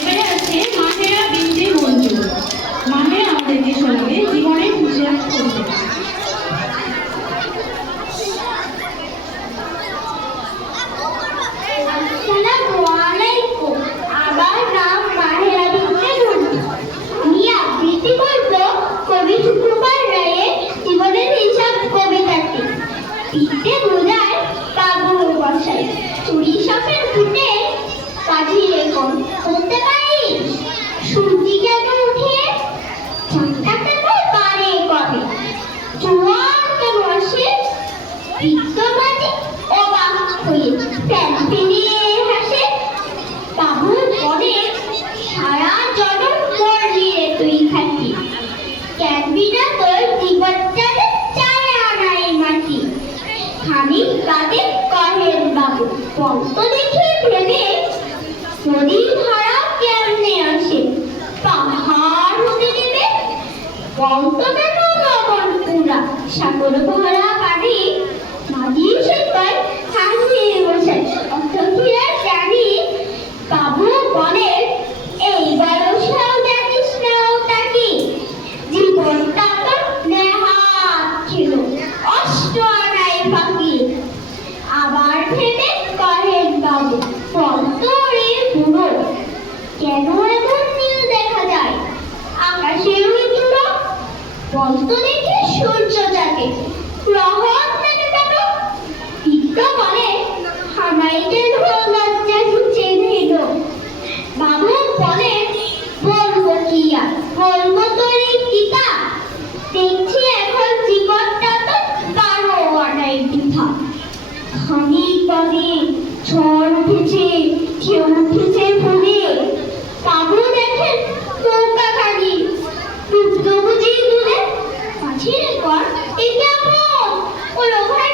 এবারে আছে মাহেরা বিনতে মঞ্জু। মাহেরা আমাদেরকে শোনাবে জীবনের হিসাব করতে। আমার নাম মাহেরা বিনতে মঞ্জু। আমি আবৃত্তি করব কবি সুকুমার রায়ের জীবনের হিসাব কবিতাটি। পিঠে বোঝায় বাবুর বসাই চুরি সাপের ফুটে কাঁধিয়ে কম করতে পারিস সূর্যি কেন উঠে চাঁদটা কেন পারে কবে জোয়ার কেন আসে বিদ্যমানে অবাক হয়ে প্যান পেরিয়ে হাসে বাবু বলে সারা জনম করলি রে তুই খাটি কেন বিনা তোর জীবনটারে চায় আনাই মাটি খানিক বাদে কহেন বাবু পন্ত দেখে ভেবে নদীর ধারা কেমনে আসে পাহাড় হতে দেবে পন্ত কেন লবণ পুরা সাগর ভরা পানি মাঝি সেপাই হাসিয়ে বসে অর্থহীরা জানি বাবু বলে এইবারও সেও জানিস না ওটা কি জীবনটা তো নেহাত ছিল অষ্ট আনাই ফাঁকি আবার ভেবে কহেন বাবু পন্তরে পুরো কেন এমন নীল দেখা যায় আকাশের ওই চূড়ো পন্ত দেখে সূর্য জাগে গ্রহণ থেকে কেন বিজ্ঞ বলে হামাইতে ঢোল লজ্জা ঘুচে ভিড় বাবু বলে বলবো কি আর বলবো তোর এই পিতা দেখছি এখন জীবনটা তো 12 আনাই বৃথা খানিক বাদে ঝড় উঠেছে ঢেউ উঠেছে ফুলে বাবু দেখেন নৌকা খানি ডুবতো বুঝি দূরে মাঝির পর এই কেমন ও লোহায়